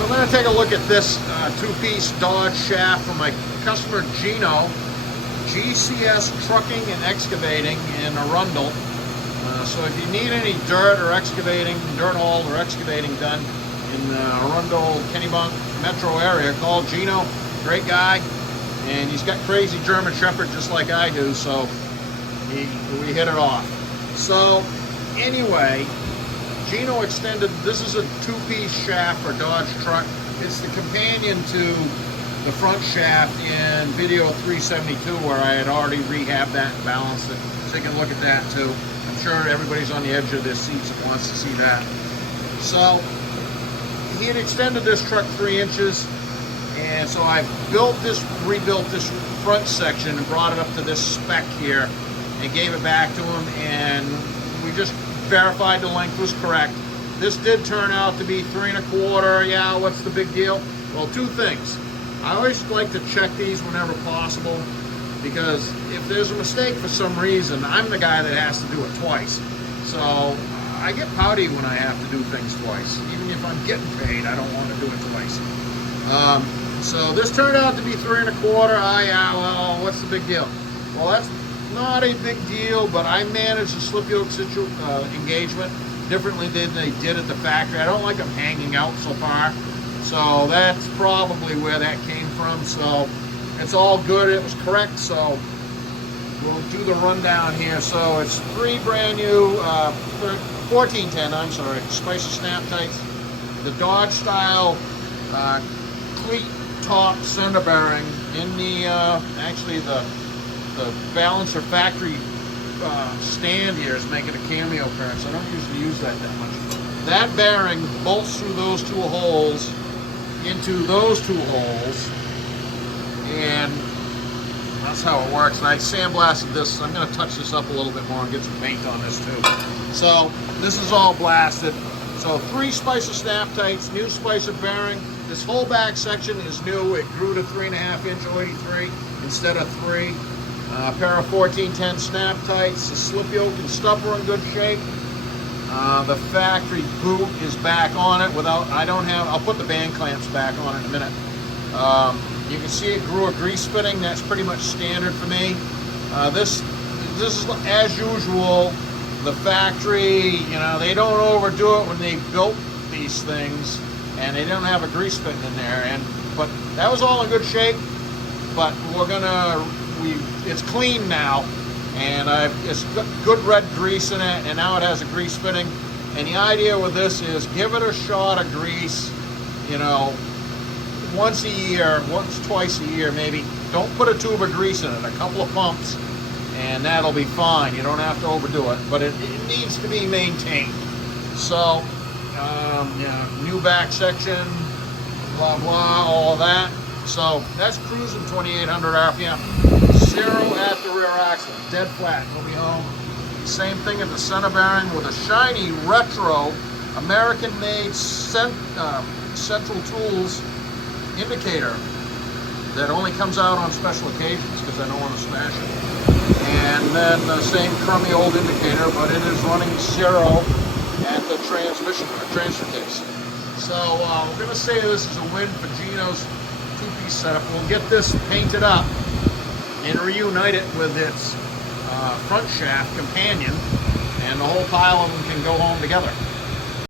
So I'm going to take a look at this two-piece Dodge shaft from my customer Gino, GCS Trucking and Excavating in Arundel. So if you need any dirt haul or excavating done in the Arundel, Kennebunk metro area, call Gino. Great guy, and he's got crazy German Shepherd just like I do, so we hit it off. So anyway, Gino extended, this is a two-piece shaft for Dodge truck. It's the companion to the front shaft in video 372 where I had already rehabbed that and balanced it. So you can look at that too. I'm sure everybody's on the edge of their seats and wants to see that. So he had extended this truck 3 inches, and so I rebuilt this front section and brought it up to this spec here and gave it back to him, and we just verified the length was correct. This did turn out to be 3 1/4. Yeah, what's the big deal? Well, 2 things. I always like to check these whenever possible, because if there's a mistake for some reason, I'm the guy that has to do it twice. So I get pouty when I have to do things twice. Even if I'm getting paid, I don't want to do it twice. So this turned out to be 3 1/4. Yeah, well, what's the big deal? Well, that's not a big deal, but I managed the slip yoke engagement differently than they did at the factory. I don't like them hanging out so far. So that's probably where that came from. So it's all good. It was correct. So we'll do the rundown here. So it's 3 brand new 1410, I'm sorry, SPICER snap tights. The Dodge style cleat top center bearing in the actually the balancer factory stand here is making a cameo appearance. I don't usually use that much. That bearing bolts through those 2 holes into those 2 holes, and that's how it works. And I sandblasted this. I'm going to touch this up a little bit more and get some paint on this too. So this is all blasted. So 3 SPICER snap tights, new SPICER bearing. This whole back section is new. It grew to 3.5 inch 083 instead of 3. A pair of 1410 snap tights. The slip yoke and stub are in good shape. The factory boot is back on it I'll put the band clamps back on it in a minute. You can see it grew a grease fitting. That's pretty much standard for me. This is as usual. The factory, they don't overdo it when they built these things, and they don't have a grease fitting in there. But that was all in good shape. But it's clean now, and it's got good red grease in it, and now it has a grease fitting. And the idea with this is give it a shot of grease, once twice a year maybe. Don't put a tube of grease in it, a couple of pumps, and that'll be fine. You don't have to overdo it, but it needs to be maintained. So, new back section, blah, blah, all of that. So that's cruising 2,800 RPM. 0 at the rear axle, dead flat, we'll be home. Same thing at the center bearing with a shiny retro American-made Central Tools indicator that only comes out on special occasions because I don't want to smash it. And then the same crummy old indicator, but it is running 0 at the transmission or transfer case. So we're going to say this is a win for Gino's two-piece setup. We'll get this painted up and reunite it with its front shaft companion, and the whole pile of them can go home together.